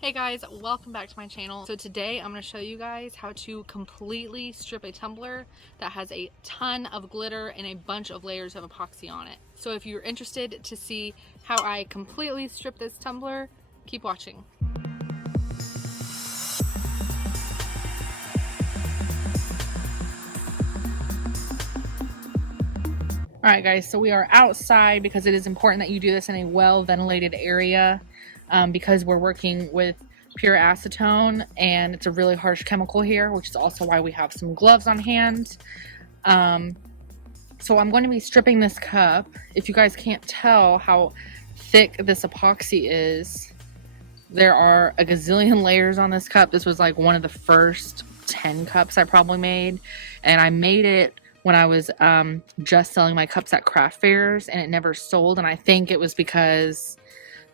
Hey guys, welcome back to my channel. So today I'm going to show you guys how to completely strip a tumbler that has a ton of glitter and a bunch of layers of epoxy on it. So if you're interested to see how I completely strip this tumbler, keep watching. Alright guys, so we are outside because it is important that you do this in a well-ventilated area because we're working with pure acetone and it's a really harsh chemical here, which is also why we have some gloves on hand. So I'm going to be stripping this cup. If you guys can't tell how thick this epoxy is, there are a gazillion layers on this cup. This was like one of the first 10 cups I probably made, and I made it when I was just selling my cups at craft fairs, and it never sold. And I think it was because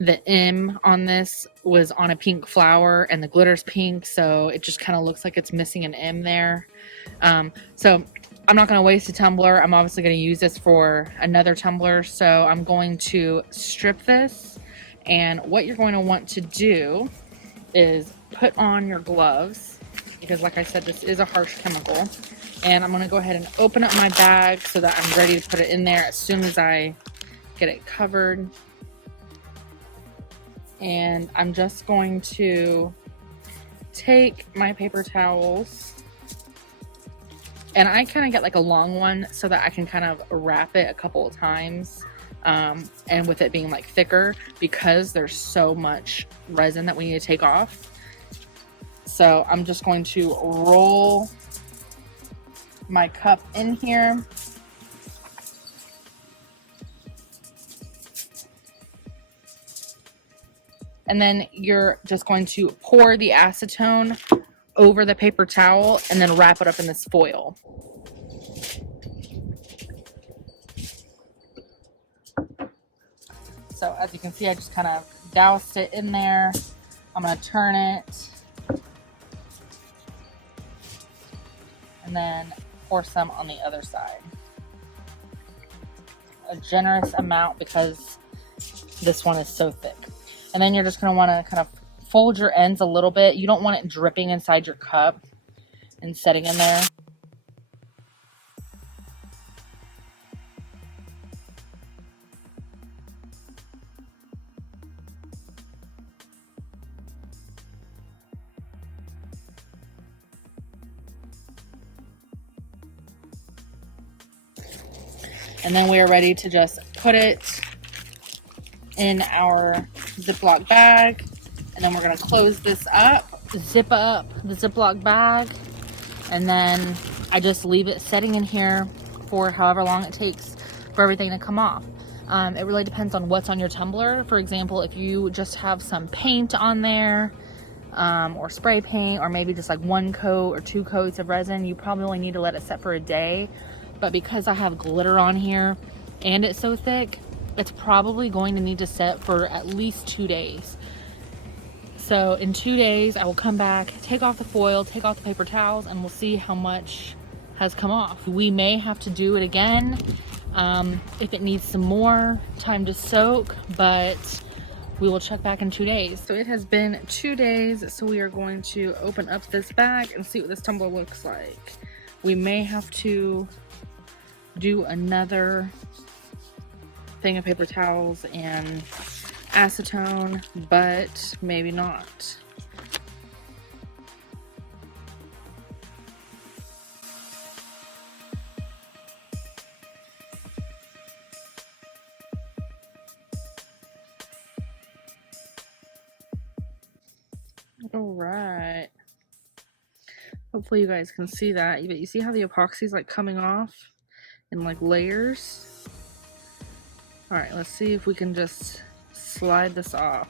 the M on this was on a pink flower and the glitter's pink, so it just kind of looks like it's missing an M there. So I'm not going to waste a tumbler. I'm obviously going to use this for another tumbler, so I'm going to strip this. And what you're going to want to do is put on your gloves, because like I said, this is a harsh chemical. And I'm going to go ahead and open up my bag so that I'm ready to put it in there as soon as I get it covered. And I'm just going to take my paper towels, and I kind of get like a long one so that I can kind of wrap it a couple of times. And with it being like thicker, because there's so much resin that we need to take off. So I'm just going to roll my cup in here. And then you're just going to pour the acetone over the paper towel and then wrap it up in this foil. So as you can see, I just kind of doused it in there. I'm going to turn it and then pour some on the other side. A generous amount because this one is so thick. And then you're just going to want to kind of fold your ends a little bit. You don't want it dripping inside your cup and setting in there. And then we are ready to just put it in our Ziploc bag. And then we're going to close this up, zip up the Ziploc bag, and then I just leave it setting in here for however long it takes for everything to come off. It really depends on what's on your tumbler. For example, if you just have some paint on there, or spray paint, or maybe just like one coat or two coats of resin, you probably only need to let it set for a day. But because I have glitter on here and it's so thick, it's probably going to need to set for at least 2 days. So in 2 days, I will come back, take off the foil, take off the paper towels, and we'll see how much has come off. We may have to do it again if it needs some more time to soak, but we will check back in 2 days. So it has been 2 days, so we are going to open up this bag and see what this tumbler looks like. We may have to do another thing of paper towels and acetone, but maybe not. All right. Hopefully you guys can see that. But you see how the epoxy is like coming off in like layers? All right, let's see if we can just slide this off.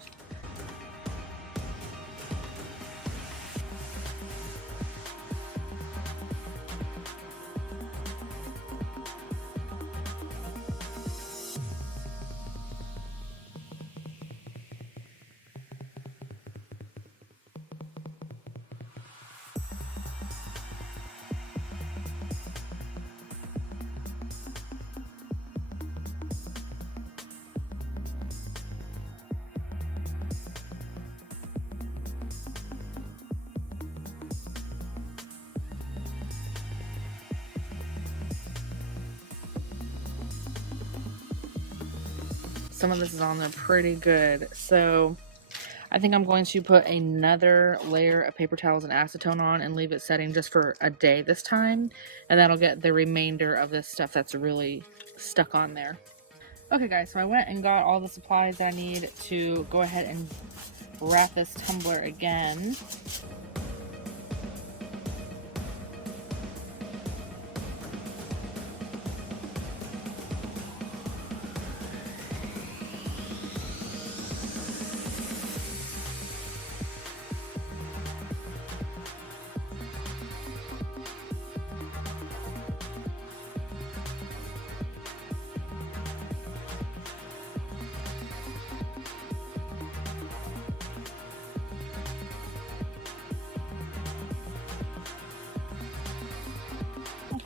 some of this is on there pretty good. So I think I'm going to put another layer of paper towels and acetone on and leave it setting just for a day this time. And that'll get the remainder of this stuff that's really stuck on there. Okay guys, so I went and got all the supplies that I need to go ahead and wrap this tumbler again.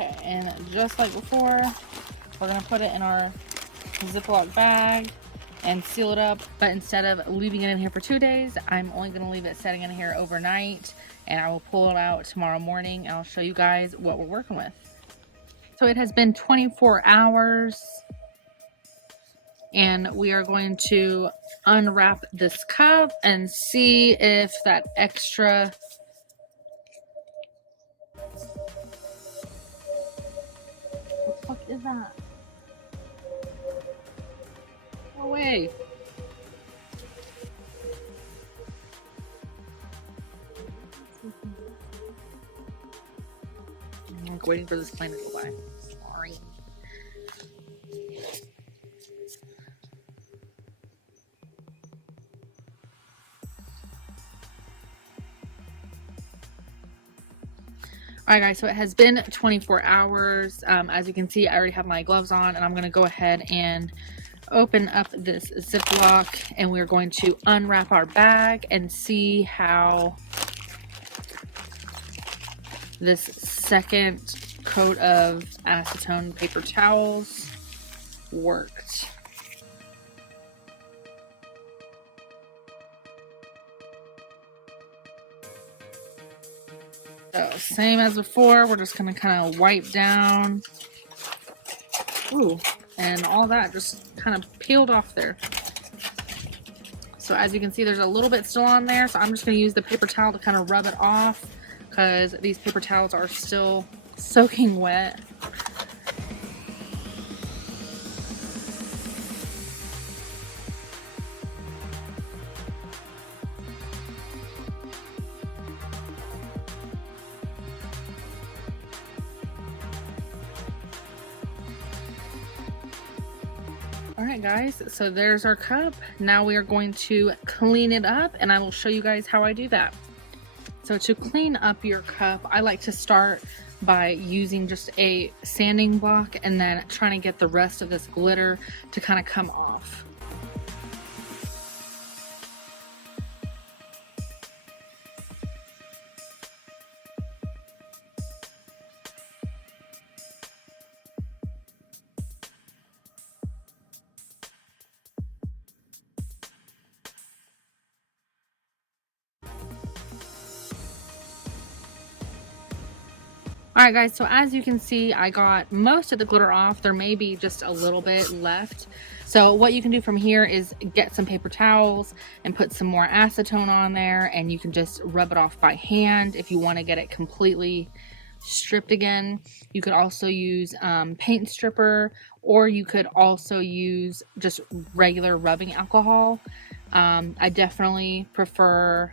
Okay, and just like before, we're going to put it in our Ziploc bag and seal it up. But instead of leaving it in here for 2 days, I'm only going to leave it setting in here overnight. And I will pull it out tomorrow morning and I'll show you guys what we're working with. So it has been 24 hours. And we are going to unwrap this cup and see if that extra... What the fuck is that? No way. I'm like waiting for this plane to go by. Sorry. Alright guys, so it has been 24 hours. As you can see, I already have my gloves on, and I'm going to go ahead and open up this Ziploc, and we're going to unwrap our bag and see how this second coat of acetone paper towels worked. So same as before, we're just going to kind of wipe down. Ooh, and all that just kind of peeled off there. So as you can see, there's a little bit still on there, so I'm just going to use the paper towel to kind of rub it off, because these paper towels are still soaking wet. Alright guys, so there's our cup. Now we are going to clean it up, and I will show you guys how I do that. So to clean up your cup, I like to start by using just a sanding block and then trying to get the rest of this glitter to kind of come off. Alright guys, so as you can see, I got most of the glitter off. There may be just a little bit left. So what you can do from here is get some paper towels and put some more acetone on there, and you can just rub it off by hand if you want to get it completely stripped again. You could also use paint stripper, or you could also use just regular rubbing alcohol. I definitely prefer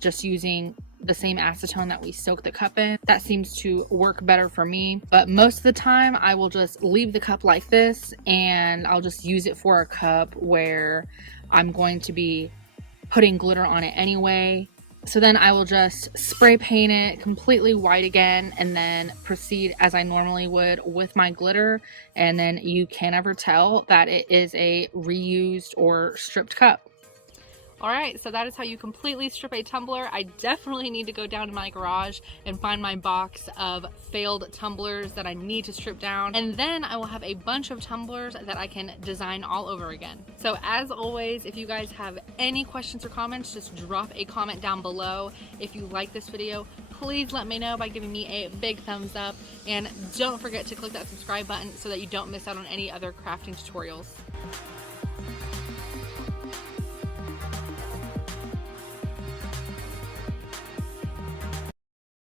just using the same acetone that we soaked the cup in. That seems to work better for me, but most of the time I will just leave the cup like this, and I'll just use it for a cup where I'm going to be putting glitter on it anyway. So then I will just spray paint it completely white again, and then proceed as I normally would with my glitter, and then you can never tell that it is a reused or stripped cup. Alright, so that is how you completely strip a tumbler. I definitely need to go down to my garage and find my box of failed tumblers that I need to strip down. And then I will have a bunch of tumblers that I can design all over again. So as always, if you guys have any questions or comments, just drop a comment down below. If you like this video, please let me know by giving me a big thumbs up. And don't forget to click that subscribe button so that you don't miss out on any other crafting tutorials.